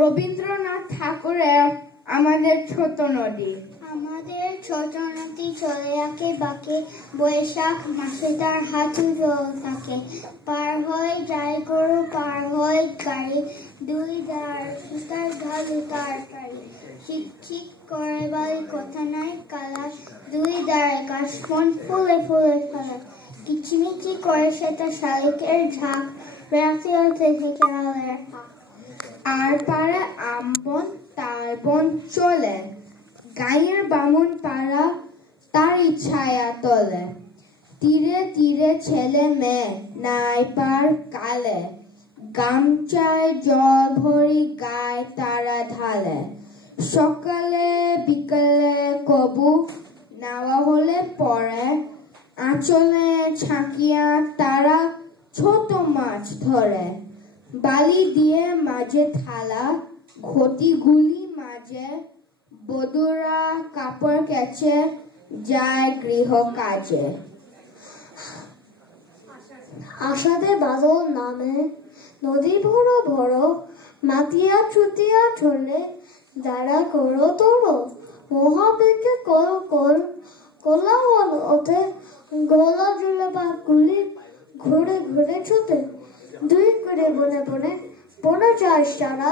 রবীন্দ্রনাথ ঠাকুরের আমাদের ছোট নদী। আমাদের ছোট নদী চলে আঁকে বাঁকে, বৈশাখ মাসে তার হাঁটু জল থাকে। পার হয় যায় গরু, পার হয় গাড়ি, দুই দাঁড় তার ঢালু তাড়াতাড়ি। ঠিক ঠিক করে বাড়ি কথা নাই কালা, দুই দাঁড়ায় কাশবন ফুলে ফুলে ফেলা। কিচিমিচি করে সেটা শালিকের ঝাঁক, বেড়াতে বেড়াতে থেকে আলের হাঁক। আর পাড়া আমবন তালবন চলে, গাঁয়ের বামুন পাড়া তারই ছায়া তলে। তীরে তীরে ছেলে মেয়ে নাই পার কালে, গামছায় জল ভরি গায়ে তারা ঢালে। সকালে বিকালে কবু নাওয়া হলে পরে, আঁচলে ছাঁকিয়া তারা ছোট মাছ ধরে। বালি দিয়ে মাঝে থালা, ঘটিগুলি মাঝে, বধূরা কাপড় কেচে যায় গৃহ কাজে। আষাঢ়ে বাদল নামে, নদী ভরো ভরো, মাতিয়া চুতিয়া চলে, দাঁড়া করো তোরো, মহাবেগে কল কল, কোলাহল ওঠে, গলা জুড়ে পাগুলি ঘুরে ঘুরে ছুটে। দুই করে বনে বনে বনে যায় সারা,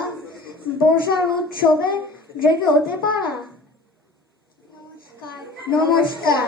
বর্ষার উৎসবে জেগে ওঠে পাড়া। নমস্কার।